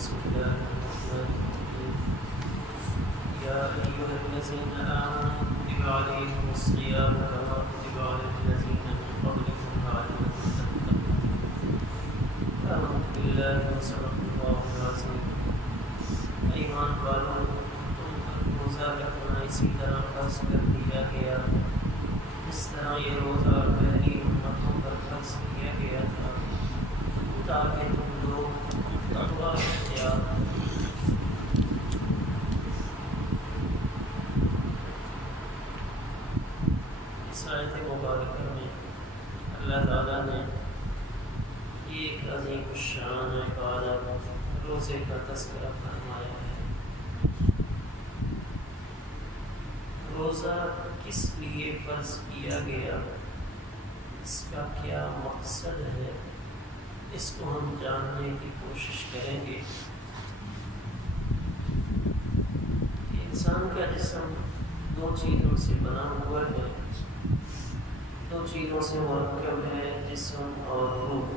بسم الله الرحمن الرحيم يا أيها الذين آمنوا كتب عليكم الصيام كما كتب على الذين من قبلكم لعلكم تتقون آمنت بالله وصدق الله العظيم ایمان والوں تم پر روزہ رکھنا اسی طرح فرض کر دیا گیا جس طرح یہ روزہ پہلی امتوں پر فرض کیا گیا تھا تاکہ تم لوگ تقویٰ اختیار اس آیت مبارکہ میں اللہ تعالیٰ نے ایک عظیم الشان عبادت روزے کا تذکرہ فرمایا ہے۔ روزہ کس لیے فرض کیا گیا، اس کا کیا مقصد ہے، اس کو ہم جاننے کی کوشش کریں گے۔ انسان کا جسم دو چیزوں سے بنا ہوا ہے، دو چیزوں سے مرکب ہے، جسم اور روح۔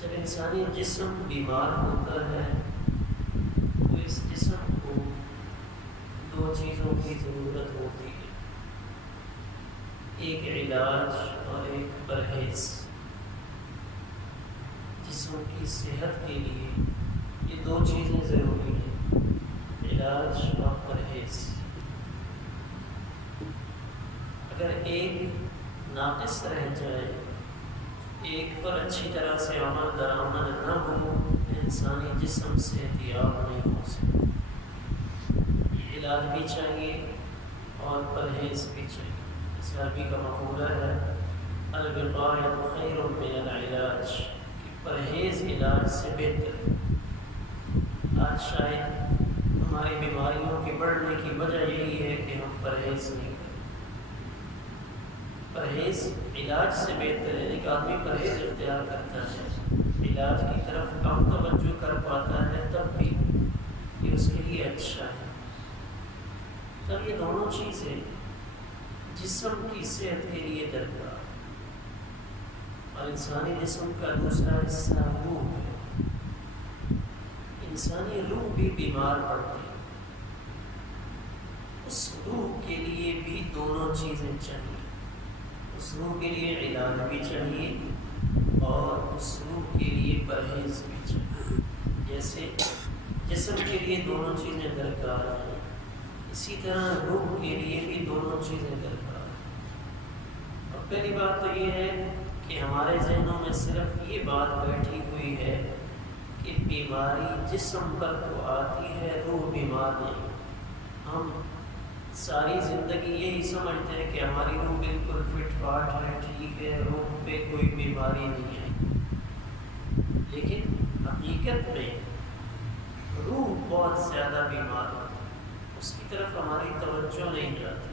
جب انسانی جسم بیمار ہوتا ہے تو اس جسم کو دو چیزوں کی ضرورت ہوتی ہے، ایک علاج اور ایک پرہیز۔ جسم کی صحت کے لیے یہ دو چیزیں ضروری ہیں، علاج اور پرہیز۔ اگر ایک ناقص رہ جائے، ایک پر اچھی طرح سے عمل درآمد نہ ہو، انسانی جسم صحتیاب نہیں ہو سکتا۔ علاج بھی چاہیے اور پرہیز بھی چاہیے۔ اس عربی کا مقولہ ہے الوقایۃ خیر من العلاج، کہ پرہیز علاج سے بہتر ہے۔ آج شاید ہماری بیماریوں کے بڑھنے کی وجہ یہی ہے کہ ہم پرہیز نہیں کرتے۔ پرہیز علاج سے بہتر ہے۔ ایک آدمی پرہیز اختیار کرتا ہے، علاج کی طرف کم توجہ کر پاتا ہے، تب بھی یہ اس کے لیے اچھا ہے۔ تب یہ دونوں چیزیں جسم کی صحت کے لیے درکار، اور انسانی جسم کا دوسرا حصہ روح ہے۔ انسانی روح بھی بیمار پڑتی ہے، اس روح کے لیے بھی دونوں چیزیں چاہیے۔ اس روح کے لیے علاج بھی چاہیے اور اس روح کے لیے پرہیز بھی چاہیے۔ جیسے جسم کے لیے دونوں چیزیں درکار ہیں، اسی طرح روح کے لیے بھی دونوں چیزیں درکار ہیں۔ اور پہلی بات تو یہ ہے کہ ہمارے ذہنوں میں صرف یہ بات بیٹھی ہوئی ہے کہ بیماری جسم پر تو آتی ہے، روح بیمار نہیں۔ ہم ساری زندگی یہی سمجھتے ہیں کہ ہماری روح بالکل فٹ فاٹ ہے، ٹھیک ہے، روح پہ کوئی بیماری نہیں ہے، لیکن حقیقت میں روح بہت زیادہ بیمار ہے، اس کی طرف ہماری توجہ نہیں جاتی۔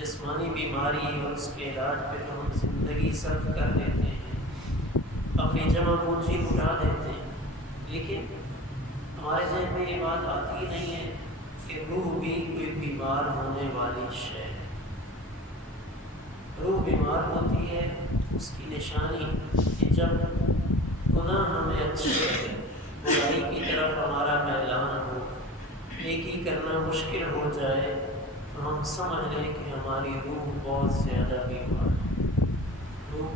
جسمانی بیماری اور اس کے علاج پہ تو ہم زندگی صرف کر دیتے ہیں، اپنی جمع پونجی اٹھا دیتے ہیں، لیکن ہمارے ذہن میں یہ بات آتی نہیں ہے کہ روح بھی کوئی بیمار ہونے والی شے ہے۔ روح بیمار ہوتی ہے، اس کی نشانی کہ جب گناہ ہمیں اچھے لگے، برائی کی طرف ہمارا میلان ہو، نیکی کرنا مشکل ہو جائے، تو ہم سمجھ لیں کہ ہماری روح بہت زیادہ بیمار ہے، روح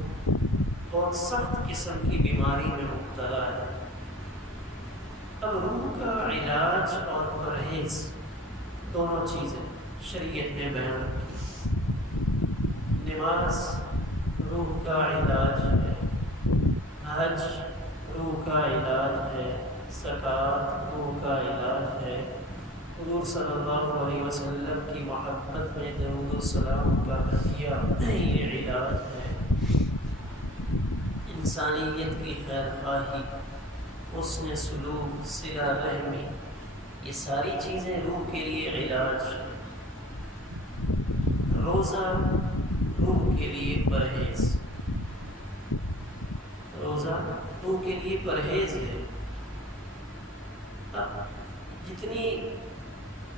بہت سخت قسم کی بیماری میں مبتلا ہے۔ اب روح کا علاج اور پرہیز دونوں چیزیں شریعت میں بیان کی۔ نماز روح کا علاج ہے، حج روح کا علاج ہے، زکوٰۃ روح کا علاج ہے، حضور صلی اللہ علیہ وسلم کی محبت میں درود و سلام کا ہدیہ یہ علاج ہے۔ انسانیت کی خیر خواہی، حسن سلوک، صلہ رحمی، یہ ساری چیزیں روح کے لیے علاج ہیں۔ روزہ روح کے لیے پرہیز، روزہ روح کے لیے پرہیز ہے۔ اب جتنی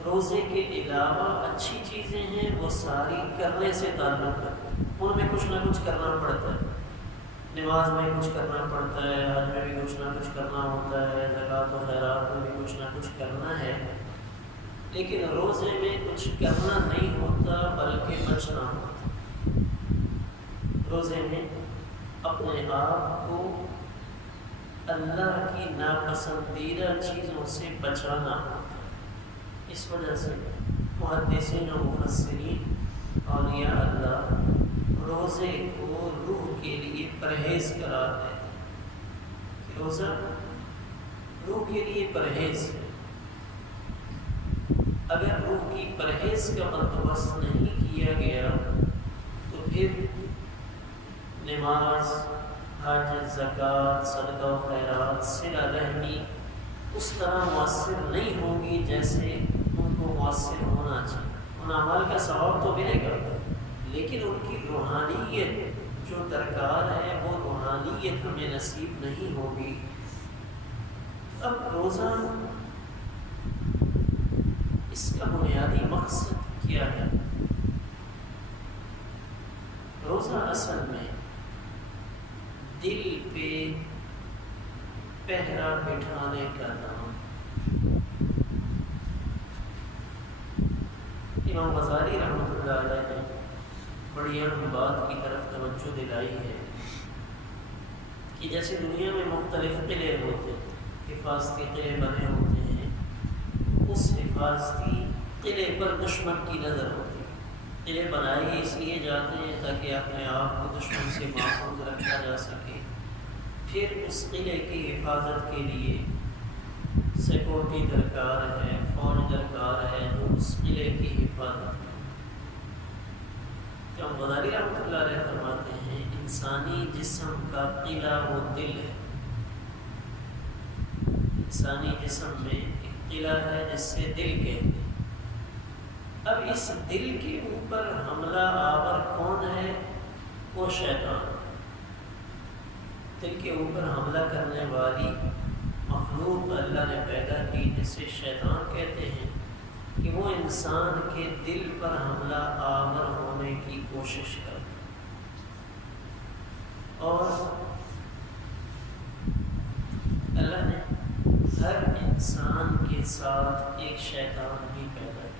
روزے کے علاوہ اچھی چیزیں ہیں وہ ساری کرنے سے تعلق رکھتی ہیں، ان میں کچھ نہ کچھ کرنا پڑتا ہے۔ نماز میں کچھ کرنا پڑتا ہے، حج میں بھی کچھ نہ کچھ کرنا ہوتا نہ کچھ کرنا ہے، لیکن روزے میں کچھ کرنا نہیں ہوتا بلکہ بچنا ہوتا۔ روزے میں اپنے آپ کو اللہ کی ناپسندیدہ چیزوں سے بچانا ہوتا ہے۔ اس وجہ سے محدثین و مفسرین اولیاء اللہ روزے کو روح کے لیے پرہیز قرار دیتے ہیں کہ روزہ روح کے لیے پرہیز ہے۔ اگر روح کی پرہیز کا بندوبست نہیں کیا گیا تو پھر نماز، حج، زکوٰۃ، صدقہ و خیرات، صلہ رحمی اس طرح مؤثر نہیں ہوگی جیسے ان کو مؤثر ہونا چاہیے۔ ان اعمال کا ثواب تو ملے گا، لیکن ان کی روحانیت جو درکار ہے وہ روحانیت ہمیں نصیب نہیں ہوگی۔ اب روزہ اس کا بنیادی مقصد کیا ہے؟ روزہ اصل میں دل پہ پہرا بٹھانے کا نام۔ امام غزالی رحمۃ اللہ علیہ نے بڑی اہم بات کی طرف توجہ دلائی ہے کہ جیسے دنیا میں مختلف قلعے ہوتے ہیں، حفاظتی قلعے بنے ہوتے ہیں، اس حفاظتی قلعے پر دشمن کی نظر ہوتی ہے۔ قلعے بنائے اس لیے جاتے ہیں تاکہ اپنے آپ کو دشمن سے محفوظ رکھا جا سکے۔ پھر اس قلعے کی حفاظت کے لیے سیکورٹی درکار ہے، فوج درکار ہے جو اس قلعے کی حفاظت کرے۔ امام غزالی رحمۃ اللہ علیہ فرماتے ہیں انسانی جسم کا قلعہ وہ دل ہے۔ انسانی جسم میں ایک قلعہ ہے جس سے دل کہتے ہیں۔ اب اس دل کے اوپر حملہ آور کون ہے؟ وہ شیطان۔ دل کے اوپر حملہ کرنے والی مخلوق اللہ نے پیدا کی جسے شیطان کہتے ہیں کہ وہ انسان کے دل پر حملہ آور ہونے کی کوشش کرتا ہے۔ اور اللہ نے ہر انسان کے ساتھ ایک شیطان بھی پیدا کیا۔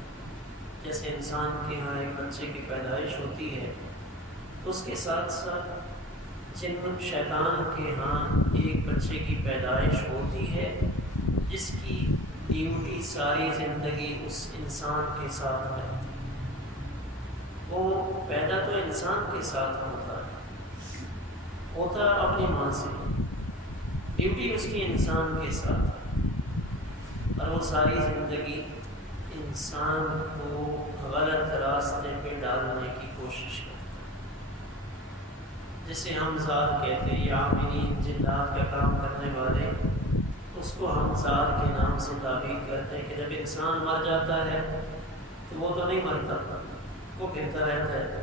جیسے انسان کے ہاں ایک بچے کی پیدائش ہوتی ہے، اس کے ساتھ ساتھ جن شیطان کے ہاں ایک بچے کی پیدائش ہوتی ہے جس کی ڈیوٹی ساری زندگی اس انسان کے ساتھ رہتی ہے۔ وہ پیدا تو انسان کے ساتھ ہوتا اپنی ماں سے، ڈیوٹی اس کی انسان کے ساتھ، اور وہ ساری زندگی انسان کو غلط راستے پہ ڈالنے کی کوشش کرتا ہے۔ جسے ہم ذات کہتے ہیں، یا عاملین جنات کا کام کرنے والے، اس کو ہم ذات کے نام سے تعبیر کرتے ہیں کہ جب انسان مر جاتا ہے تو وہ تو نہیں مرتا، وہ پھرتا رہتا ہے،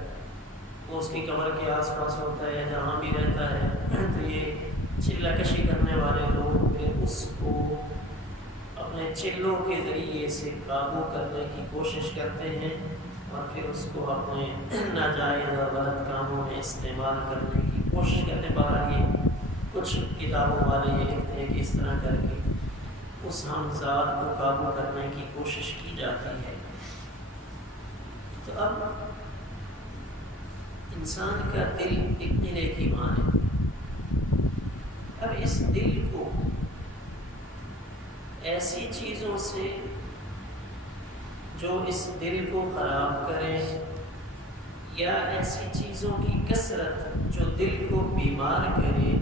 وہ اس کی قبر کے آس پاس ہوتا ہے یا جہاں بھی رہتا ہے، تو یہ چلہ کشی کرنے والے لوگ پھر اس کو اپنے چلوں کے ذریعے سے قابو کرنے کی کوشش کرتے ہیں اور پھر اس کو اپنے ناجائز اور غلط کاموں میں استعمال کرنے کی کوشش کرتے ہیں۔ باہر یہ کچھ کتابوں والے یہ لکھتے ہیں کہ اس طرح کر کے اس ہم ذات کو قابو کرنے کی کوشش کی جاتی ہے۔ تو اب انسان کا دل ایک قلعے کی مانند ہے۔ اب اس دل کو ایسی چیزوں سے جو اس دل کو خراب کریں یا ایسی چیزوں کی کثرت جو دل کو بیمار کرے،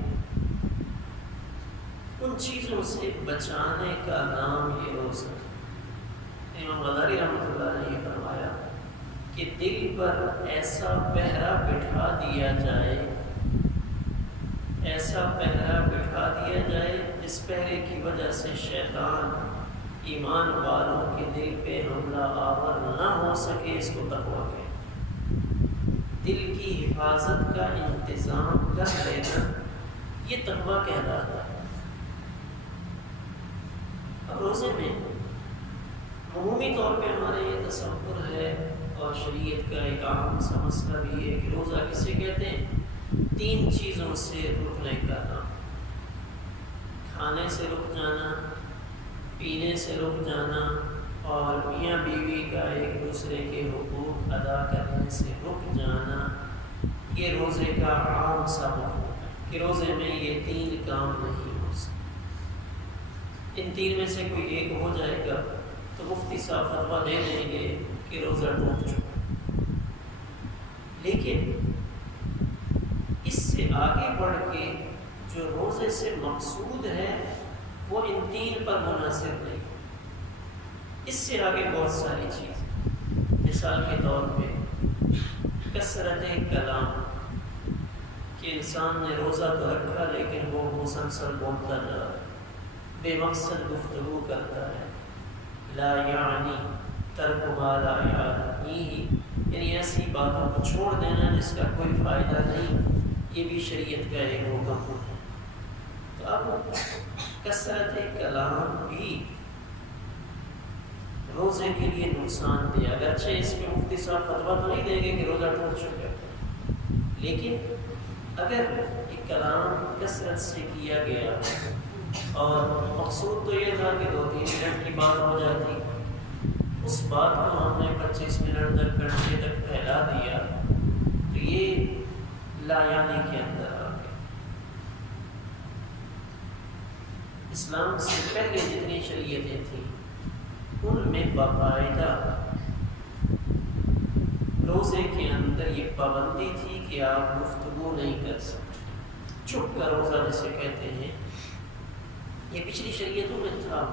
ان چیزوں سے بچانے کا نام یہ روزہ ہے۔ امام غزالی رحمۃ اللہ نے یہ فرمایا کہ دل پر ایسا پہرا بٹھا دیا جائے، ایسا پہرا بٹھا دیا جائے جس پہرے کی وجہ سے شیطان ایمان والوں کے دل پہ حملہ آور نہ ہو سکے، اس کو تقویٰ کہتے ہیں۔ دل کی حفاظت کا انتظام کر لینا یہ تقویٰ کہلاتا ہے۔ اب روزے میں عمومی طور پہ ہمارے یہ تصور ہے اور شریعت کا ایک عام سا مسئلہ بھی ہے کہ روزہ کسے کہتے ہیں؟ 3 چیزوں سے رکنے کا نام۔ کھانے سے رک جانا، پینے سے رک جانا اور میاں بیوی کا ایک دوسرے کے حقوق ادا کرنے سے رک جانا، یہ روزے کا عام سا مفہوم ہے کہ روزے میں یہ 3 کام نہیں ہو سکتے۔ ان 3 میں سے کوئی ایک ہو جائے گا تو مفتی صاحب فتویٰ دے دیں گے کہ روزہ ٹوٹ چکا۔ لیکن اس سے آگے بڑھ کے جو روزے سے مقصود ہے وہ ان 3 پر منحصر نہیں۔ اس سے آگے بہت ساری چیز، مثال کے طور پہ کثرت کلام، کہ انسان نے روزہ تو رکھا لیکن وہ مسلسل بولتا جا رہا ہے، بے مقصد گفتگو کرتا ہے، لا یعنی ترک ما لا یعنی، یعنی ایسی باتوں کو چھوڑ دینا جس کا کوئی فائدہ نہیں، یہ بھی شریعت کا ایک حکم ہے۔ تو اب کثرت کلام بھی روزے کے لیے نقصان دیا، اگرچہ اس میں مفتی صاحب فتویٰ تو نہیں دیں گے کہ روزہ ٹوٹ چکا ہے، لیکن اگر یہ کلام کثرت سے کیا گیا اور مقصود تو یہ تھا کہ 2-3 منٹ کی بات ہو جاتی، اس بات کو ہم نے 25 منٹ تک گھنٹے تک پھیلا دیا تو یہ لا یعنی کے اندر آ گیا۔ اسلام سے پہلے جتنی شریعتیں تھیں ان میں باقاعدہ روزے کے اندر یہ پابندی تھی کہ آپ گفتگو نہیں کر سکتے، چھپ کا روزہ جسے کہتے ہیں، یہ پچھلی شریعتوں میں تھا۔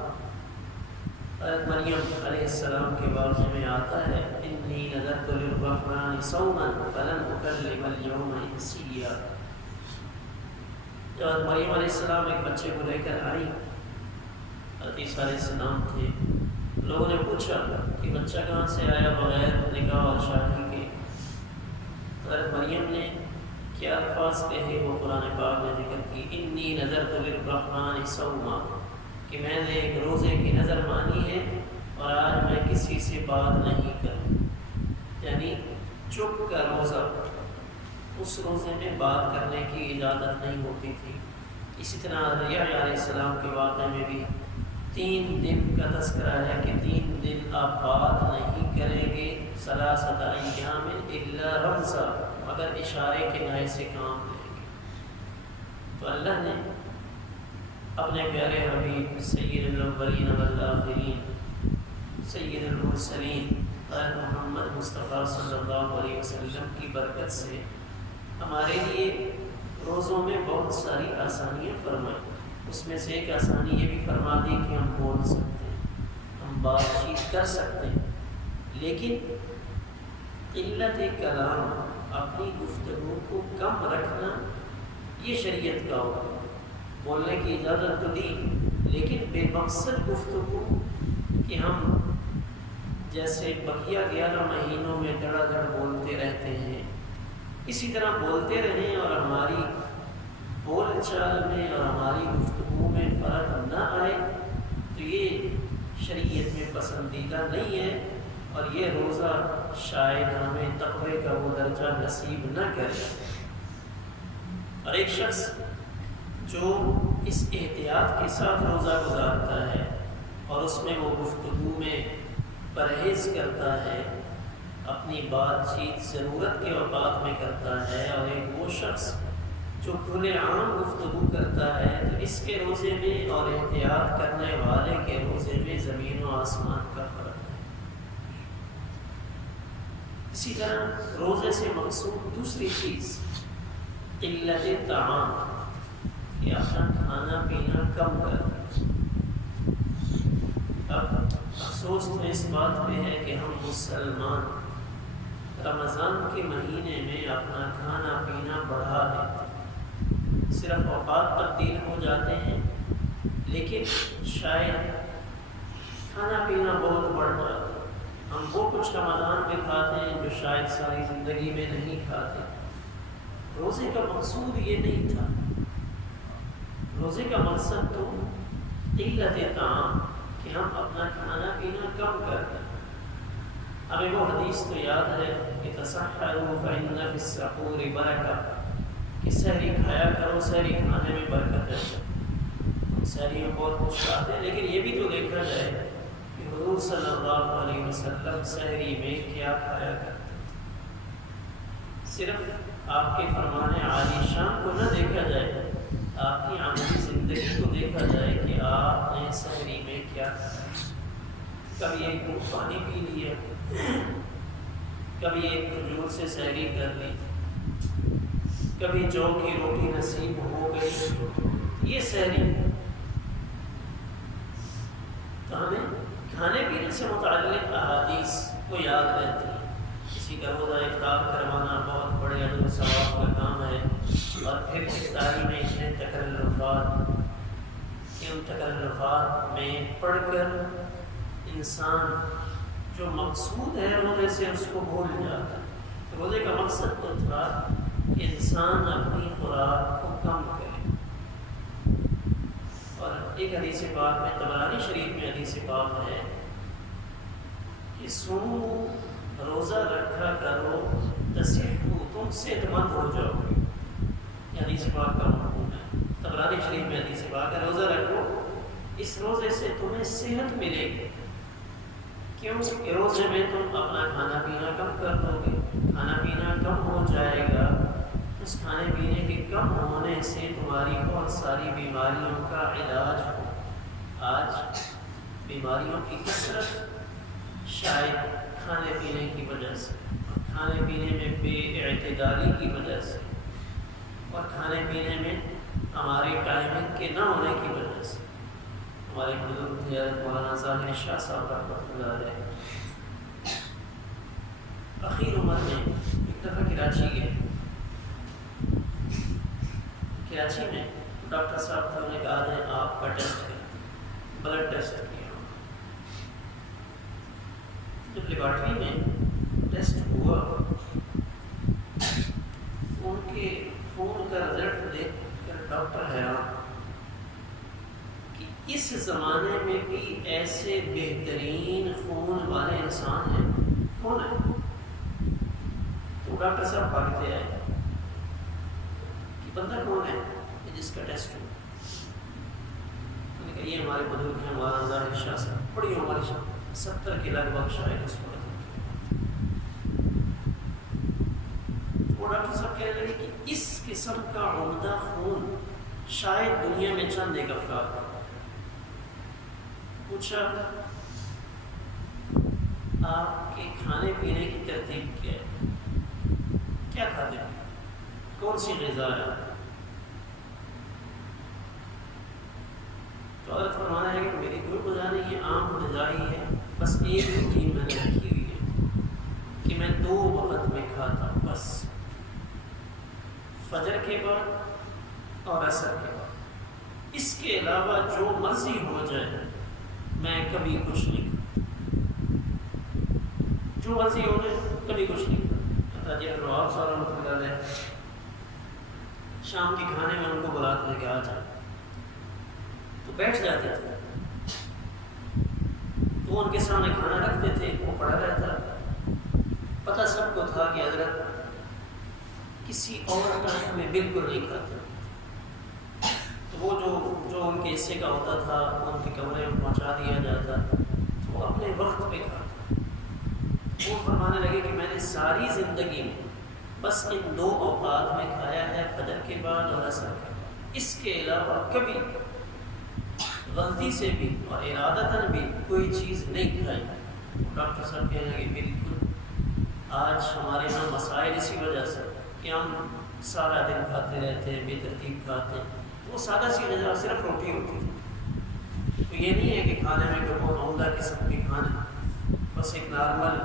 حضرت مریم علیہ السلام کے واقعے میں آتا ہے، انی نذرت للرحمن صوما فلن اکلم اليوم انسیا۔ جب حضرت مریم علیہ السلام ایک بچے کو لے کر آئی، حضرت عیسیٰ علیہ السلام تھے، لوگوں نے پوچھا کہ بچہ کہاں سے آیا بغیر نکاح اور شادی کے؟ حضرت مریم نے کیا الفاظ کہے وہ قرآن پاک نے ذکر کی، انی نذرت للرحمن صوما، کہ میں نے ایک روزے کی نظر مانی ہے اور آج میں کسی سے بات نہیں کروں، یعنی چپ کا روزہ، اس روزے میں بات کرنے کی اجازت نہیں ہوتی تھی۔ اسی طرح یحییٰ علیہ السلام کے واقعے میں بھی 3 دن کا تذکرہ ہے کہ 3 دن آپ بات نہیں کریں گے، ثلاثۃ ایام الا رمزا، مگر اشارے کنائے سے کام لیں گے۔ تو اللہ نے اپنے پیارے حبیب سید الاولین والآخرین سید المرسلین حضرت محمد مصطفیٰ صلی اللہ علیہ وسلم کی برکت سے ہمارے لیے روزوں میں بہت ساری آسانیاں فرمائیں۔ اس میں سے ایک آسانی یہ بھی فرما دی کہ ہم بول سکتے ہیں، ہم بات چیت کر سکتے ہیں، لیکن قلت کلام، اپنی گفتگو کو کم رکھنا، یہ شریعت کا حکم۔ بولنے کی اجازت تو دی، لیکن بے مقصد گفتگو کہ ہم جیسے بقیہ 11 مہینوں میں دڑا دڑ بولتے رہتے ہیں، اسی طرح بولتے رہیں اور ہماری بول چال میں اور ہماری گفتگو میں فرق نہ آئے تو یہ شریعت میں پسندیدہ نہیں ہے، اور یہ روزہ شاید ہمیں تقوی کا وہ درجہ نصیب نہ کرے۔ اور ایک شخص جو اس احتیاط کے ساتھ روزہ گزارتا ہے اور اس میں وہ گفتگو میں پرہیز کرتا ہے، اپنی بات چیت ضرورت کے اوقات میں کرتا ہے، اور ایک وہ شخص جو کھلے عام گفتگو کرتا ہے، تو اس کے روزے میں اور احتیاط کرنے والے کے روزے میں زمین و آسمان کا فرق ہے۔ اسی طرح روزے سے مقصود دوسری چیز قلت طعام، کہ اپنا کھانا پینا کم کرنا۔ اب افسوس تو اس بات پہ ہے کہ ہم مسلمان رمضان کے مہینے میں اپنا کھانا پینا بڑھا دیتے ہیں، صرف اوقات تبدیل ہو جاتے ہیں، لیکن شاید کھانا پینا بہت بڑھ جاتا ہے۔ ہم وہ کچھ رمضان میں کھاتے ہیں جو شاید ساری زندگی میں نہیں کھاتے۔ روزے کا مقصود یہ نہیں تھا، روزے کا مقصد تو قلت طعام، کہ ہم اپنا کھانا پینا کم کر دیں۔ ہمیں وہ حدیث تو یاد ہے کہ تصحروا فإن فی السحور برکہ، کہ سحری کھایا کرو، سحری کھانے میں برکت ہے۔ سحری میں بہت کچھ کھاتے ہیں، لیکن یہ بھی تو دیکھا جائے کہ حضور صلی اللہ علیہ وسلم سحری میں کیا کھایا کرتے تھے۔ صرف آپ کے فرمان عالی شان کو نہ دیکھا جائے، آپ کی عملی زندگی کو دیکھا جائے کہ آپ نے سحری میں کیا کھایا۔ کبھی ایک گھونٹ پانی پی لیا، کبھی ایک کھجور سے سحری کر لی، کبھی جو کی روٹی نصیب ہو گئی، یہ سحری۔ تو ہمیں کھانے پینے سے متعلق احادیث کو یاد رہتی ہے۔ کسی کا روزہ افطار کروانا بہت بڑے اجر و ثواب کا کام ہے، اور پھر افطاری میں اتنے تکلفات کہ ان تکلفات میں پڑھ کر انسان جو مقصود ہے روزے سے اس کو بھول جاتا ہے۔ روزے کا مقصد تو تھا کہ انسان اپنی خوراک کو کم کرے۔ اور ایک حدیث پاک میں، طبرانی شریف میں حدیث پاک ہے کہ سومو، روزہ رکھا کرو، تصحو، تم صحت مند ہو جاؤ گے۔ یہ حدیث پاک کا مفہوم ہے۔ طبرانی شریف میں حدیث پاک ہے، روزہ رکھو، اس روزے سے تمہیں صحت ملے گی۔ کیوں کہ روزے میں تم اپنا کھانا پینا کم کر دو گے، کھانا پینا کم ہو جائے گا۔ اس کھانے پینے کے کم ہونے سے تمہاری بہت ساری بیماریوں کا علاج ہو۔ آج بیماریوں کی کثرت شاید کھانے پینے کی وجہ سے، کھانے پینے میں بے اعتدالی کی وجہ سے، اور کھانے پینے میں ہماری ٹائمنگ کے نہ ہونے کی وجہ سے۔ ہمارے بزرگ تھے مولانا ظاہر شاہ صاحب رحمۃ اللہ علیہ، اخیر عمر میں ایک دفعہ کراچی گئے۔ کراچی میں ڈاکٹر صاحب تھے، انہوں نے کہا ہے آپ کا ٹیسٹ کریں، بلڈ ٹیسٹ کیا۔ جب لیبارٹری میں ٹیسٹ ہوا، ان کے خون کا رزلٹ دیکھ کر ڈاکٹر حیران کہ اس زمانے میں بھی ایسے بہترین خون والے انسان ہیں، کون ہے؟ تو ڈاکٹر صاحب بھاگتے آئے کہ بندہ کون ہے جس کا ٹیسٹ ہو؟ کہ یہ ہمارے بزرگ ہیں، مولانا ظاہر شاہ صاحب، بڑی عمر، 70 کے لگ بھگ شاید اس وقت۔ وہ ڈاکٹر صاحب کہنے لگے کہ اس قسم کا عمدہ خون شاید دنیا میں چند ایک افراد ہیں۔ پوچھا آپ کے کھانے پینے کی ترتیب کیا ہے؟ کیا کھاتے ہیں؟ کون سی غذا ہے؟ تو حضرت فرمانا ہے کہ میری کوئی غذا نہیں ہے، عام غذا ہی ہے، بس ایک روٹین میں نے رکھی ہوئی ہے کہ میں 2 وقت میں کھاتا ہوں، بس فجر کے بعد اور عصر کے بعد۔ اس کے علاوہ جو مرضی ہو جائے میں کبھی کچھ نہیں کھاتا، جو مرضی ہو جائے کبھی کچھ نہیں کھاتا۔ جب رواب صاحب رحمۃ اللہ علیہ شام کے کھانے میں ان کو بلاتے ہیں کہ آ جائیں، تو بیٹھ جاتے تھے، تو ان کے سامنے کھانا رکھتے تھے، وہ پڑا رہتا۔ پتہ سب کو تھا کہ حضرت کسی اور ٹائم میں بالکل نہیں کھاتے، تو وہ جو ان کے حصے کا ہوتا تھا ان کے کمرے میں پہنچا دیا جاتا، تو وہ اپنے وقت پہ کھاتا۔ وہ فرمانے لگے کہ میں نے ساری زندگی میں بس ان 2 اوقات میں کھایا ہے، فجر کے بعد اور عصر کے بعد، اس کے علاوہ کبھی غلطی سے بھی اور ارادتاً بھی کوئی چیز نہیں کھائی۔ ڈاکٹر صاحب کہنے لگے بالکل آج ہمارے یہاں مسائل اسی وجہ سے کہ ہم سارا دن کھاتے رہتے ہیں، بے ترتیب کھاتے ہیں۔ وہ سادہ سی غذا صرف روٹی ہوتی تھی، تو یہ نہیں ہے کہ کھانے میں کوئی بہت عمدہ قسم کے کھانے، بس ایک نارمل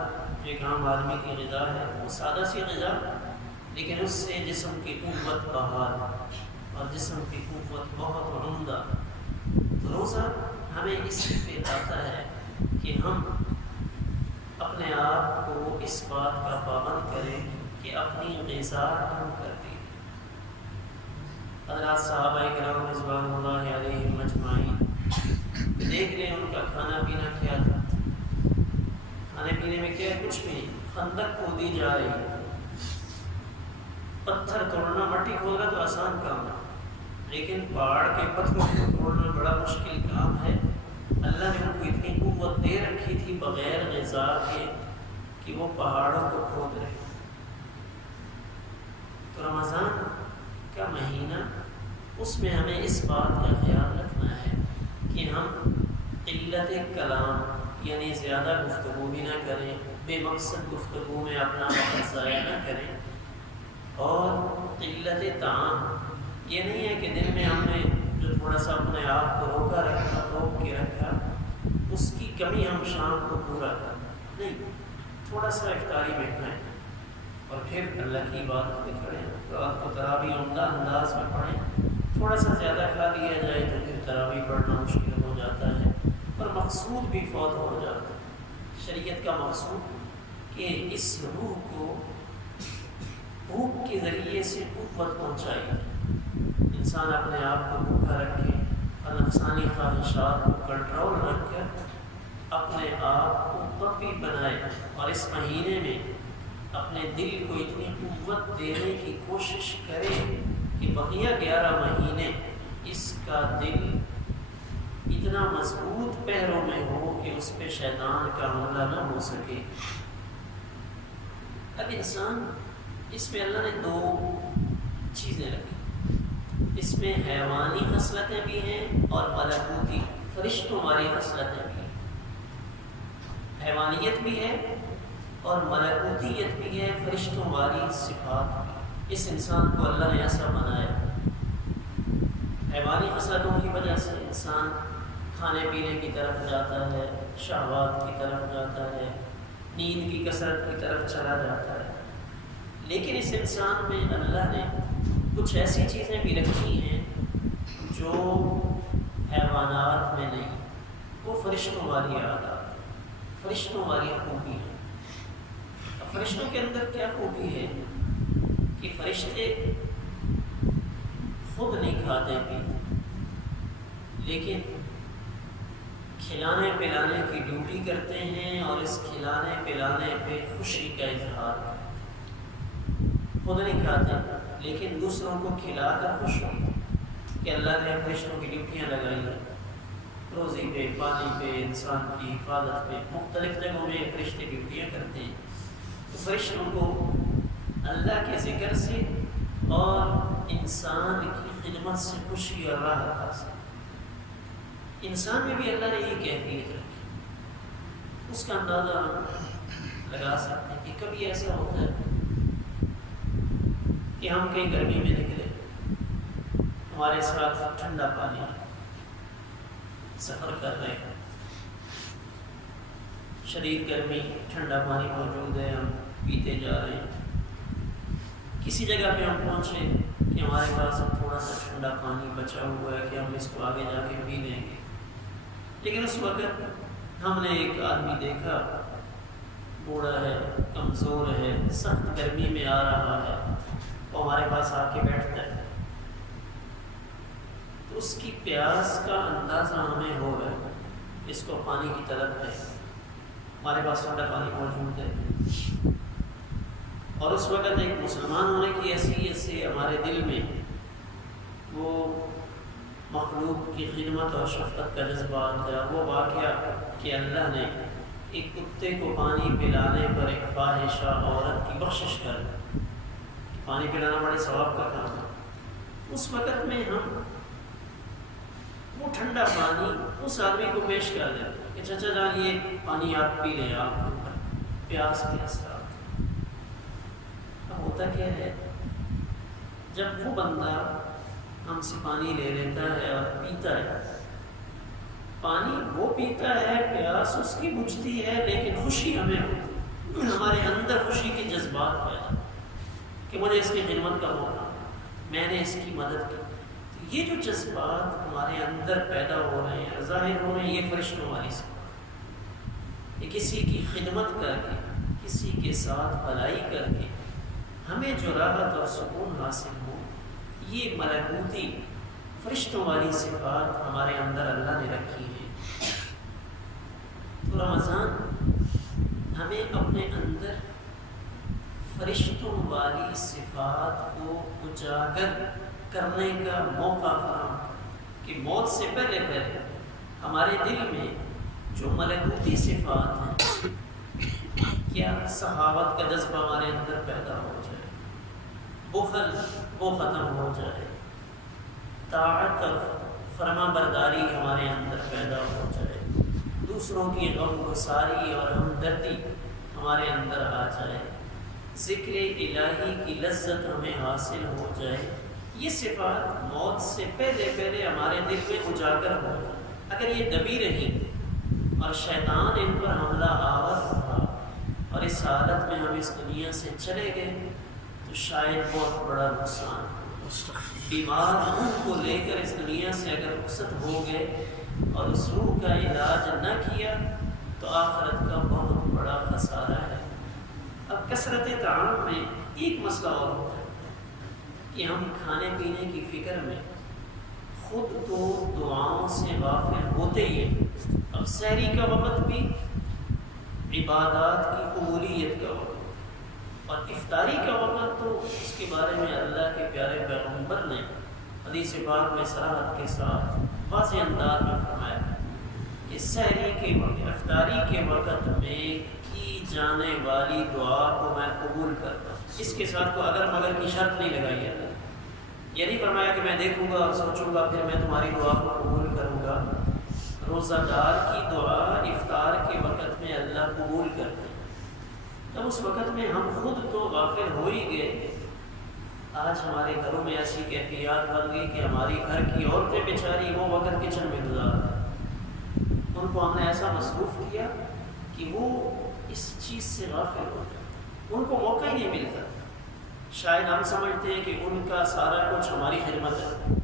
جو ایک عام آدمی کی غذا ہے، وہ سادہ سی غذا، لیکن اس سے جسم کی قوت بحال اور جسم کی قوت بہت عمدہ۔ روزہ ہمیں اس پہ آتا ہے کہ ہم اپنے آپ کو اس بات کا پابند کریں کہ اپنی غذا کم کر دیں۔ حضرات صحابہ کرام رضوان اللہ علیہم اجمعین، دیکھ لیں ان کا کھانا پینا کیا تھا۔ کھانے پینے میں کیا؟ کچھ بھی نہیں۔ خندق کھودی جا رہی ہے، پتھر توڑنا، مٹی کھودنا تو آسان کام ہے، لیکن پہاڑ کے پتھروں کو توڑنا بڑا کہ وہ پہاڑوں کو کھود رہے ہیں۔ تو رمضان کا مہینہ، اس میں ہمیں اس بات کا خیال رکھنا ہے کہ ہم قلت کلام یعنی زیادہ گفتگو بھی نہ کریں، بے مقصد گفتگو میں اپنا وقت ضائع نہ کریں، اور قلت طعام یہ نہیں ہے کہ دن میں ہم نے جو تھوڑا سا اپنے آپ کو روک کے رکھا اس کی کمی ہم شام کو پورا کرنا نہیں، تھوڑا سا افطاری میں کھائیں اور پھر اللہ کی عبادت میں کھڑیں، رات کو تراویح عمدہ انداز میں پڑھیں۔ تھوڑا سا زیادہ کھا لیا جائے تو پھر تراویح پڑھنا مشکل ہو جاتا ہے اور مقصود بھی فوت ہو جاتا ہے۔ شریعت کا مقصود کہ اس روح کو بھوک کے ذریعے سے قوت پہنچائی، انسان اپنے آپ کو بھوکا رکھے اور نفسانی خواہشات کو کنٹرول رکھ کر اپنے آپ کو قوی بنائے، اور اس مہینے میں اپنے دل کو اتنی قوت دینے کی کوشش کرے کہ بقیہ 11 مہینے اس کا دل اتنا مضبوط پہروں میں ہو کہ اس پہ شیطان کا حملہ نہ ہو سکے۔ اب انسان اس میں اللہ نے 2 چیزیں رکھی، اس میں حیوانی خصلتیں بھی ہیں اور ملکوتی فرشتوں والی خصلتیں بھی ہیں۔ حیوانیت بھی ہے اور ملکوتیت بھی ہے، فرشتوں والی صفات بھی۔ اس انسان کو اللہ نے ایسا بنایا، حیوانی خصلتوں کی وجہ سے انسان کھانے پینے کی طرف جاتا ہے، شہوات کی طرف جاتا ہے، نیند کی کثرت کی طرف چلا جاتا ہے، لیکن اس انسان میں اللہ نے کچھ ایسی چیزیں بھی رکھی ہیں جو حیوانات میں نہیں، وہ فرشتوں والی عادات، فرشتوں والی خوبی ہیں۔ اب فرشتوں کے اندر کیا خوبی ہے کہ فرشتے خود نہیں کھاتے پیتے، لیکن کھلانے پلانے کی ڈیوٹی کرتے ہیں اور اس کھلانے پلانے پہ خوشی کا اظہار کرتے ہیں۔ خود نہیں کھاتے لیکن دوسروں کو کھلا کر خوش ہوتے ہیں کہ اللہ نے فرشتوں کی ڈیوٹیاں لگائی ہیں، روزی پہ، پانی پہ، انسان کی حفاظت پہ، مختلف جگہوں میں فرشتے ڈیوٹیاں کرتے ہیں۔ تو فرشتوں کو اللہ کے ذکر سے اور انسان کی خدمت سے خوشی اور راحت حاصل۔ انسان میں بھی اللہ نے یہ کیفیت رکھی، اس کا اندازہ ہم لگا سکتے ہیں کہ کبھی ایسا ہوتا ہے کہ ہم کہیں گرمی میں نکلے، ہمارے ساتھ ٹھنڈا پانی، سفر کر رہے ہیں، شدید گرمی، ٹھنڈا پانی موجود ہے، ہم پیتے جا رہے ہیں۔ کسی جگہ پہ ہم پہنچے کہ ہمارے پاس اب تھوڑا سا ٹھنڈا پانی بچا ہوا ہے کہ ہم اس کو آگے جا کے پی لیں گے، لیکن اس وقت ہم نے ایک آدمی دیکھا، بوڑھا ہے، کمزور ہے، سخت گرمی میں آ رہا ہے، وہ ہمارے پاس آ کے بیٹھتا ہے، تو اس کی پیاس کا اندازہ ہمیں ہو رہا ہے، اس کو پانی کی طلب ہے، ہمارے پاس ٹھنڈا پانی موجود ہے، اور اس وقت ایک مسلمان ہونے کی حیثیت سے ہمارے دل میں وہ مخلوق کی خدمت اور شفقت کا جذبہ آتا ہے۔ وہ واقعہ کہ اللہ نے ایک کتے کو پانی پلانے پر ایک فاحشہ عورت کی بخشش کر دی، پانی پلانا بڑے ثواب کا کام ہے، اس وقت میں ہم وہ ٹھنڈا پانی اس آدمی کو پیش کر دیتے ہیں کہ چچا جان یہ پانی آپ پی لیں، آپ پیاس کے اثرات۔ اب ہوتا کیا ہے، جب وہ بندہ ہم سے پانی لے لیتا ہے اور پیتا ہے، پانی وہ پیتا ہے، پیاس اس کی بجھتی ہے، لیکن خوشی ہمیں ہوتی، ہمارے اندر خوشی کے جذبات پیدا کہ مجھے اس کی خدمت کا موقع، میں نے اس کی مدد کی۔ تو یہ جو جذبات ہمارے اندر پیدا ہو رہے ہیں، ظاہر ہو رہے ہیں، یہ فرشتوں والی صفات، یہ کسی کی خدمت کر کے، کسی کے ساتھ بھلائی کر کے ہمیں جو راحت اور سکون حاصل ہو، یہ ملکوتی فرشتوں والی صفات ہمارے اندر اللہ نے رکھی ہے۔ تو رمضان ہمیں اپنے اندر فرشتوں والی صفات کو اجاگر کرنے کا موقع فراہم کہ موت سے پہلے ہمارے دل میں جو ملکوتی صفات ہیں، کیا سخاوت کا جذبہ ہمارے اندر پیدا ہو جائے، بخل وہ ختم ہو جائے، طاعت اور فرما برداری ہمارے اندر پیدا ہو جائے، دوسروں کی غم گساری اور ہمدردی ہمارے اندر آ جائے، ذکر الہی کی لذت ہمیں حاصل ہو جائے، یہ صفات موت سے پہلے پہلے ہمارے دل میں اجاگر ہو جائے۔ اگر یہ دبی رہی اور شیطان ان پر حملہ آور ہوا اور اس حالت میں ہم اس دنیا سے چلے گئے تو شاید بہت بڑا نقصان ہو۔ بیمار روح کو لے کر اس دنیا سے اگر رخصت ہو گئے اور اس روح کا علاج نہ کیا تو آخرت کا بہت بڑا خسارہ ہے۔ اب کثرت طعام میں ایک مسئلہ اور ہوتا ہے کہ ہم کھانے پینے کی فکر میں خود تو دعاؤں سے غافل ہوتے ہی ہیں۔ اب سحری کا وقت بھی عبادات کی قبولیت کا وقت، اور افطاری کا وقت تو اس کے بارے میں اللہ کے پیارے پیغمبر نے حدیث پاک میں صراحت کے ساتھ واضح انداز میں فرمایا کہ سحری کے وقت، افطاری کے وقت میں کی جانے والی دعا کو میں قبول کرتا ہوں۔ اس کے ساتھ کو اگر مگر کی شرط نہیں لگائی ہے، یہ نہیں فرمایا کہ میں دیکھوں گا اور سوچوں گا پھر میں تمہاری دعا کو قبول کروں گا۔ روزہ دار کی دعا افطار کے وقت میں اللہ قبول کرتے ہیں۔ تب اس وقت میں ہم خود تو غافل ہو ہی گئے، آج ہمارے گھروں میں ایسی کیفیات بن گئی کہ ہماری گھر کی عورتیں بیچاری وہ وقت کچن میں گزارتی ہیں، ان کو ہم نے ایسا مصروف کیا کہ وہ اس چیز سے غافل ہو جاتے، ان کو موقع ہی نہیں ملتا۔ شاید ہم سمجھتے ہیں کہ ان کا سارا کچھ ہماری خدمت ہے،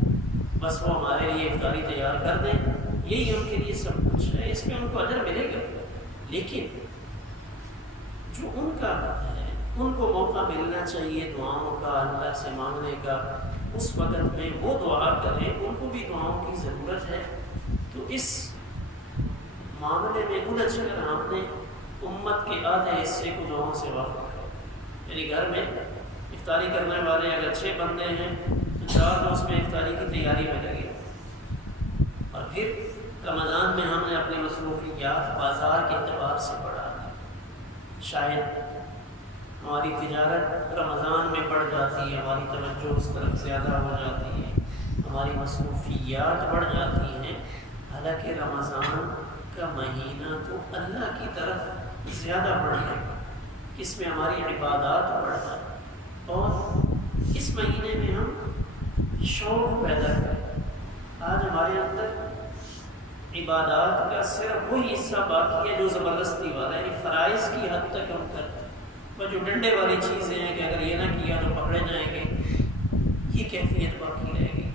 بس وہ ہمارے لیے افطاری تیار کر دیں، یہی ان کے لیے سب کچھ ہے، اس میں ان کو اجر ملے گا۔ لیکن جو ان کا ہے ان کو موقع ملنا چاہیے دعاؤں کا، اللہ سے مانگنے کا، اس وقت میں وہ دعا کریں، ان کو بھی دعاؤں کی ضرورت ہے۔ تو اس معاملے میں الجھ کر ہم نے امت کے آدھے حصے کو دعاؤں سے واقف کریں، یعنی گھر میں افطاری کرنے والے اگر 6 بندے ہیں تو 4 تو اس میں افطاری کی تیاری میں لگے، اور پھر رمضان میں ہم نے اپنی مصروفیات بازار کے اعتبار سے بڑھا دی۔ شاید ہماری تجارت رمضان میں بڑھ جاتی ہے، ہماری توجہ اس طرف زیادہ ہو جاتی ہے، ہماری مصروفیات بڑھ جاتی ہیں، حالانکہ رمضان کا مہینہ تو اللہ کی طرف زیادہ بڑھے گا، اس میں ہماری عبادات بڑھ جائیں، اور اس مہینے میں ہم شوق پیدا کریں۔ آج ہمارے اندر عبادات کا صرف وہی حصہ باقی ہے جو زبردستی والا ہے، یعنی فرائض کی حد تک ہم کرتے ہیں، وہ جو ڈنڈے والی چیزیں ہیں کہ اگر یہ نہ کیا تو پکڑے جائیں گے، یہ کیفیت باقی رہے گی۔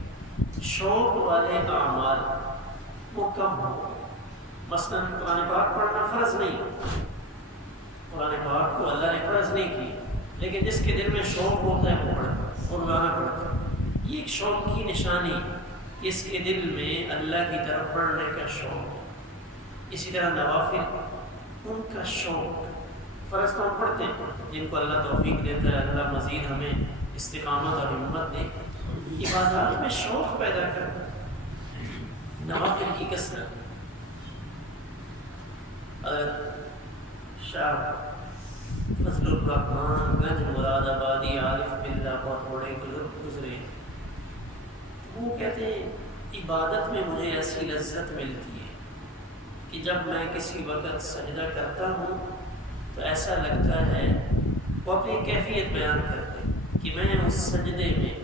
شوق والے اعمال وہ کم ہو گئے۔ مثلاً قرآن پاک پڑھنا فرض نہیں، قرآن پاک کو اللہ نے فرض نہیں کیا، لیکن جس کے دل میں شوق ہوتا ہے وہ پڑھتا ہے اور گانا پڑھتا ہے، یہ ایک شوق کی نشانی، اس کے دل میں اللہ کی طرف پڑھنے کا شوق۔ اسی طرح نوافل، ان کا شوق، فرض تو ہم پڑھتے ہیں، جن کو اللہ توفیق دیتا ہے، اللہ مزید ہمیں استقامت اور ہمت دے، عبادات میں شوق پیدا کرتا ہے، نوافل کی کثرت۔ شاہ فضل الرحمان گنج مراد آبادی عارف باللہ بہت بڑے بزرگ گزرے، وہ کہتے ہیں عبادت میں مجھے ایسی لذت ملتی ہے کہ جب میں کسی وقت سجدہ کرتا ہوں تو ایسا لگتا ہے، وہ اپنی کیفیت بیان کرتے ہیں کہ میں اس سجدے میں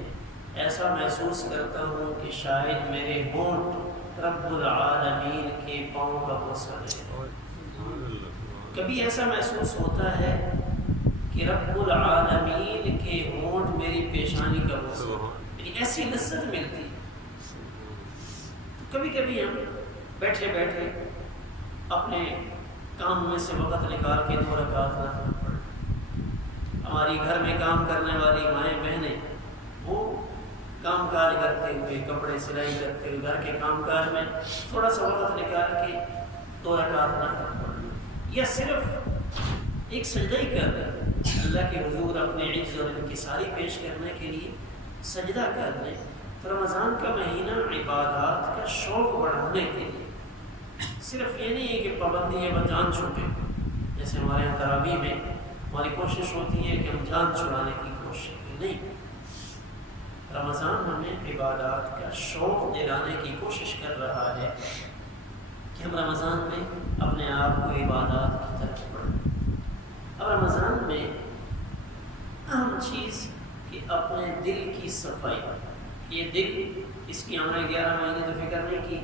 ایسا محسوس کرتا ہوں کہ شاید میرے ہونٹ رب العالمین کے پاؤں کا بوسہ ہے۔ کبھی ایسا محسوس ہوتا ہے کہ رب العالمین کے ہونٹ میری پیشانی کا بوسہ، یعنی ایسی لذت ملتی ہے۔ کبھی کبھی ہم بیٹھے بیٹھے اپنے کام میں سے وقت نکال کے 2 رکعت نفل پڑھیں۔ ہماری گھر میں کام کرنے والی مائیں بہنیں وہ کام کاج کرتے ہوئے، کپڑے سلائی کرتے ہوئے، گھر کے کام کاج میں تھوڑا سا وقت نکال کے 2 رکعت نفل پڑھیں، یا صرف ایک سجدہ ہی کر لیں، اللہ کے حضور اپنے عجز اور انکساری پیش کرنے کے لیے سجدہ کر لیں۔ تو رمضان کا مہینہ عبادات کا شوق بڑھانے کے لیے صرف یہ نہیں ہے کہ پابندی ہے جان چھوٹے، جیسے ہمارے یہاں تراویح میں ہماری کوشش ہوتی ہے کہ ہم جان چھڑانے کی کوشش کریں، نہیں، رمضان ہمیں عبادات کا شوق دلانے کی کوشش کر رہا ہے کہ ہم رمضان میں اپنے آپ کو عبادات کی طرف بڑھیں۔ اب رمضان میں اہم چیز کہ اپنے دل کی صفائی، یہ دل، اس کی ہم نے 11 مہینے تو فکر نہیں کی،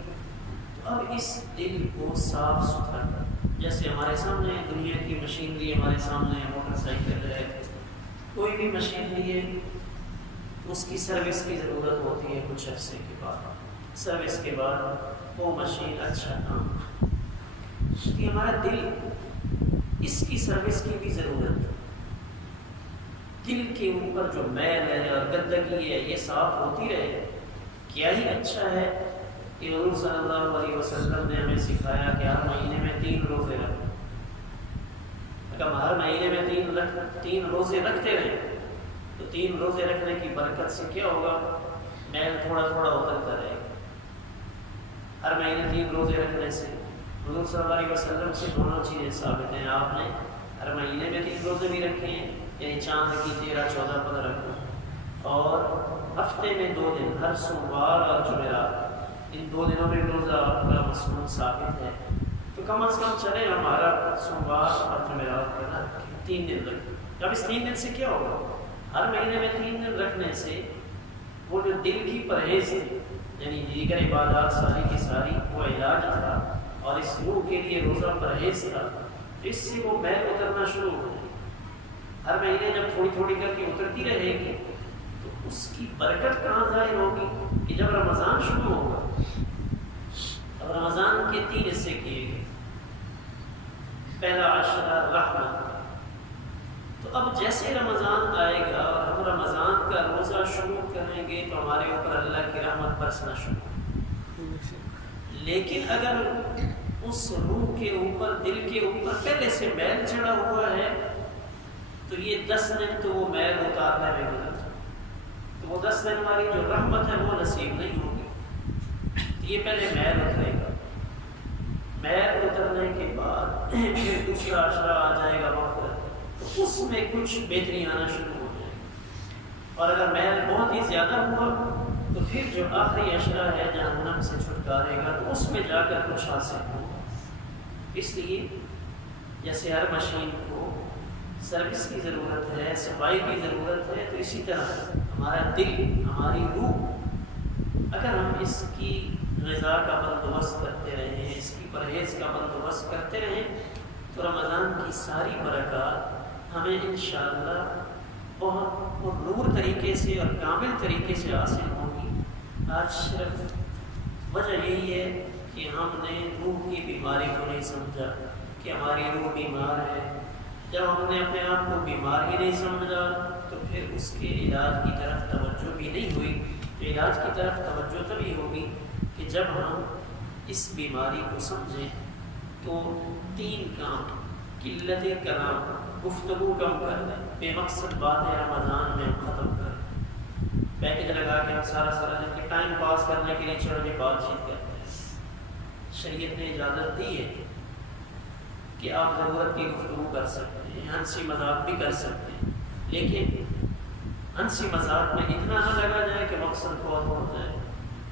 تو اب اس دل کو صاف ستھرا کر، جیسے ہمارے سامنے دنیا کی مشینری، ہمارے سامنے موٹر سائیکل ہے، کوئی بھی مشینری ہے، اس کی سروس کی ضرورت ہوتی ہے کچھ عرصے کے بعد، سروس کے بعد وہ مشین اچھا کام، کہ ہمارا دل، اس کی سروس کی بھی ضرورت ہے۔ دل کے اوپر جو میل ہے اور گندگی ہے یہ صاف ہوتی رہے، کیا ہی اچھا ہے کہ حضور صلی اللہ علیہ وسلم نے ہمیں سکھایا کہ ہر مہینے میں 3 روزے رکھیں۔ اگر ہم ہر مہینے میں 3 روزے رکھتے رہیں تو 3 روزے رکھنے کی برکت سے کیا ہوگا؟ میل تھوڑا تھوڑا اترتا رہے گا۔ ہر مہینے 3 روزے رکھنے سے حضور صلی اللہ علیہ وسلم سے دونوں چیزیں ثابت ہیں۔ آپ نے ہر مہینے میں 3 روزے بھی رکھے ہیں، یعنی چاند کی 13، 14، 15 کو، اور ہفتے میں 2 دن، ہر سوموار اور جمعرات، ان 2 دنوں میں روزہ آپ کا مصنون ثابت ہے، تو کم از کم چلے ہمارا سوموار اور جمعرات کا 3 دن رکھیں۔ اب اس 3 دن سے کیا ہوگا؟ ہر مہینے میں 3 دن رکھنے سے وہ جو دل کی پرہیز تھی، یعنی دیگر عبادات ساری کی ساری وہ علاج تھا، اور اس روح کے لیے روزہ پرہیز تھا، اس سے وہ میل اترنا شروع ہو گئی۔ ہر مہینے جب تھوڑی تھوڑی کر کے اترتی رہے گی تو اس کی برکت کہاں ظاہر ہوگی کہ جب رمضان شروع ہوگا، اب رمضان کے 3 حصے کیے گئے، پہلا عشرہ رحمت، تو اب جیسے رمضان آئے گا اور ہم رمضان کا روزہ شروع کریں گے تو ہمارے اوپر اللہ کی رحمت برسنا شروع ہوگی۔ لیکن اگر اس روح کے اوپر، دل کے اوپر پہلے سے میل چڑھا ہوا ہے تو یہ 10 دن تو وہ میل اتارنے میں گزرتا، تو وہ 10 دن ہماری جو رحمت ہے وہ نصیب نہیں ہوگی۔ یہ پہلے میل اترے گا، میل اترنے کے بعد پھر دوسرا عشرہ آ جائے گا مغفرت، تو اس میں کچھ بہتری آنا شروع ہو جائے گی، اور اگر میل بہت ہی زیادہ ہوا تو پھر جو آخری عشرہ ہے جہنم سے چھٹکارے گا تو اس میں جا کر کچھ حاصل ہوگا۔ اس لیے جیسے ہر مشین کو سروس کی ضرورت ہے، صفائی کی ضرورت ہے، تو اسی طرح ہمارا دل، ہماری روح، اگر ہم اس کی غذا کا بندوبست کرتے رہیں، اس کی پرہیز کا بندوبست کرتے رہیں، تو رمضان کی ساری برکات ہمیں انشاءاللہ بہت نور طریقے سے اور کامل طریقے سے حاصل ہوگی۔ آج صرف وجہ یہی ہے کہ ہم نے روح کی بیماری کو نہیں سمجھا کہ ہماری روح بیمار ہے۔ جب ہم نے اپنے آپ کو بیمار ہی نہیں سمجھا تو پھر اس کے علاج کی طرف توجہ بھی نہیں ہوئی۔ تو علاج کی طرف توجہ تبھی ہوگی کہ جب ہم اس بیماری کو سمجھیں تو 3 کام، قلت کلام، گفتگو کم کر دیں، بے مقصد باتیں رمضان میں ختم کر دیں، پیکج لگا کے ہم سارا دن کے ٹائم پاس کرنے کے لیے چڑھ کے بات چیت کرتے ہیں۔ شریعت نے اجازت دی ہے کہ آپ ضرورت کی گفتگو کر سکتے ہیں، ہنسی مذاق بھی کر سکتے ہیں، لیکن ہنسی مذاق میں اتنا نہ لگا جائے کہ مقصد فوت ہو جائے۔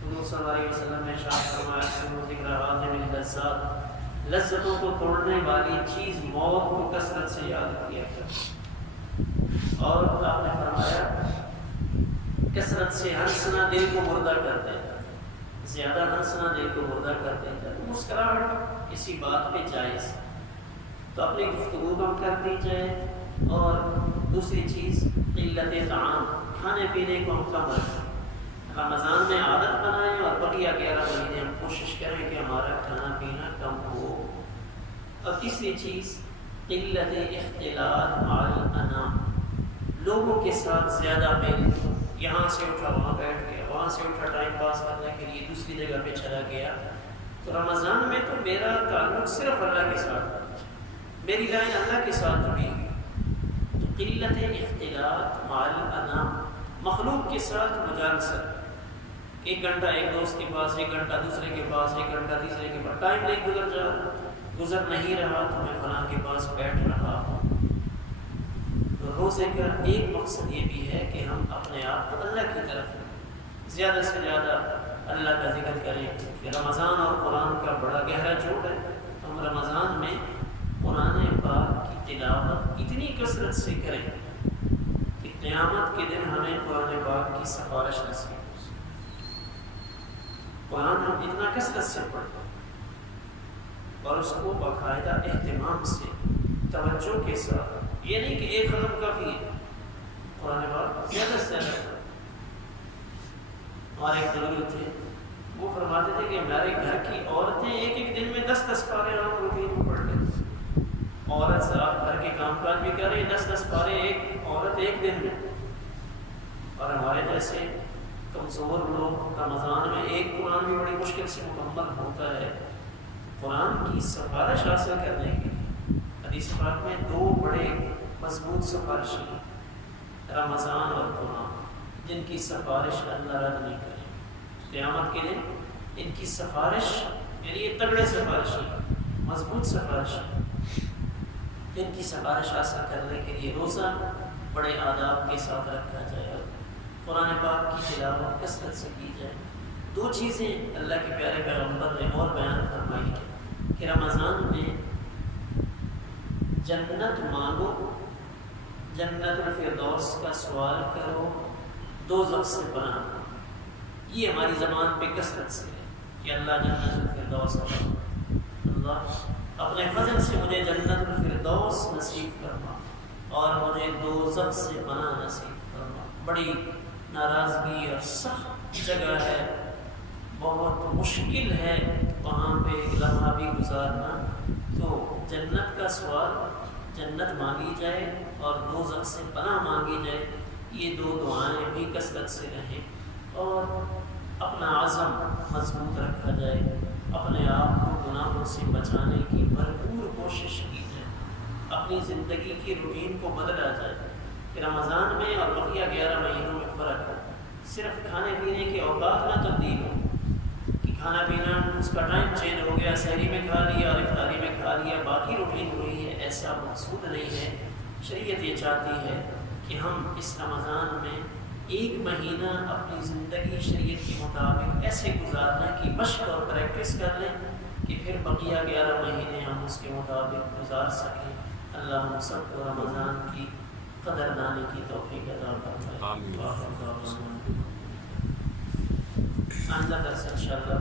حضور صلی اللہ علیہ وسلم نے ارشاد فرمایا سنو ذکر حاضم اللذات، لذتوں کو توڑنے والی چیز موت کو کثرت سے یاد کیا کرو، اور آپ نے فرمایا کثرت سے ہنسنا دل کو مردہ کر دیتا، زیادہ ہنسنا دل کو مردہ کر دیتا ہے۔ تو مسکراہٹ اسی بات پہ جائز، تو اپنی گفتگو کم کر دی جائے، اور دوسری چیز قلت طعام، کھانے پینے کو ہم کم رکھیں، رمضان میں عادت بنائیں، اور بقیہ 11 مہینے ہم کوشش کریں کہ ہمارا کھانا پینا کم ہو۔ اور تیسری چیز قلت اختلاط مع الانام، لوگوں کے ساتھ زیادہ میل، یہاں سے اٹھا وہاں بیٹھ گیا، وہاں سے اٹھا ٹائم پاس کرنے کے لیے دوسری جگہ پہ چلا گیا۔ تو رمضان میں تو میرا تعلق صرف اللہ کے ساتھ، میری لائن اللہ کے ساتھ جڑی ہوئی، تو قلت اختلاط مع الانام، مخلوق کے ساتھ مجالست، 1 گھنٹہ ایک دوست کے پاس، 1 گھنٹہ دوسرے کے پاس، 1 گھنٹہ تیسرے کے پاس، ٹائم نہیں گزر جا، گزر نہیں رہا تو میں فلاں کے پاس بیٹھ رہا ہوں۔ تو روزے کا ایک مقصد یہ بھی ہے کہ ہم اپنے آپ کو اللہ کی طرف زیادہ سے زیادہ اللہ کا ذکر کریں کہ رمضان اور قرآن کا بڑا گہرا جوڑ ہے۔ تو ہم رمضان میں قرآن پاک کی تلاوت اتنی کثرت سے کریں کہ قیامت کے دن ہمیں قرآن پاک کی سفارش نصیب ہو۔ قرآن ہم اتنا کثرت سے پڑھیں اور اس کو باقاعدہ اہتمام سے توجہ کے ساتھ، یہ نہیں کہ ایک ختم کافی ہے، قرآن پاک زیادہ سے زیادہ۔ ہمارے ایک بزرگ تھے، وہ فرماتے تھے کہ ہمارے گھر کی عورتیں ایک ایک دن میں 10 پارے ہم روٹین میں پڑھ لیتے۔ عورت سے آپ گھر کے کام کاج بھی کر رہے ہیں، 10 پارے ایک عورت ایک دن میں۔ اور ہمارے جیسے کمزور لوگ رمضان میں ایک قرآن بھی بڑی مشکل سے مکمل ہوتا ہے۔ قرآن کی سفارش حاصل کرنے کے لیے حدیث پاک میں 2 بڑے مضبوط سفارشیں ہیں، رمضان اور قرآن، جن کی سفارش اللہ رد نہیں کرے۔ قیامت کے دن ان کی سفارش، یعنی یہ تگڑے سفارشیں، مضبوط سفارشیں، جن کی سفارش حاصل کرنے کے لیے روزہ بڑے آداب کے ساتھ رکھا جائے اور قرآن پاک کی تلاوت کثرت سے کی جائے۔ 2 چیزیں اللہ کے پیارے پیغمبر نے اور بیان فرمائی ہیں کہ رمضان میں جنت مانگو، جنت الفردوس کا سوال کرو، دوزخ سے پناہ مانگو۔ یہ ہماری زبان پہ کثرت سے ہے کہ اللہ جنت الفردوس عطا، اللہ اپنے فضل سے مجھے جنت الفردوس نصیب فرما اور مجھے دوزخ سے پناہ نصیب فرما۔ بڑی ناراضگی اور سخت جگہ ہے، بہت مشکل ہے وہاں پہ لمحہ بھی گزارنا۔ تو جنت کا سوال، جنت مانگی جائے اور دوزخ سے پناہ مانگی جائے، یہ 2 دعائیں بھی کثرت سے رہیں اور اپنا عزم مضبوط رکھا جائے، اپنے آپ کو گناہوں سے بچانے کی بھرپور کوشش کی جائے، اپنی زندگی کی روٹین کو بدلا جائے کہ رمضان میں اور بقیہ 11 مہینوں میں فرق ہے۔ صرف کھانے پینے کے اوقات نہ تبدیل ہو کہ کھانا پینا اس کا ٹائم چینج ہو گیا، سحری میں کھا لیا اور افطاری میں کھا لیا، باقی روٹین ہوئی ہے، ایسا مقصود نہیں ہے۔ شریعت یہ چاہتی ہے کہ ہم اس رمضان میں 1 مہینہ اپنی زندگی شریعت کے مطابق ایسے گزارنے کی مشق اور پریکٹس کر لیں کہ پھر بقیہ 11 مہینے ہم اس کے مطابق گزار سکیں۔ اللہ ہم سب کو رمضان کی قدردانی کی توفیق عطا فرمائے۔ آئندہ درس انشاءاللہ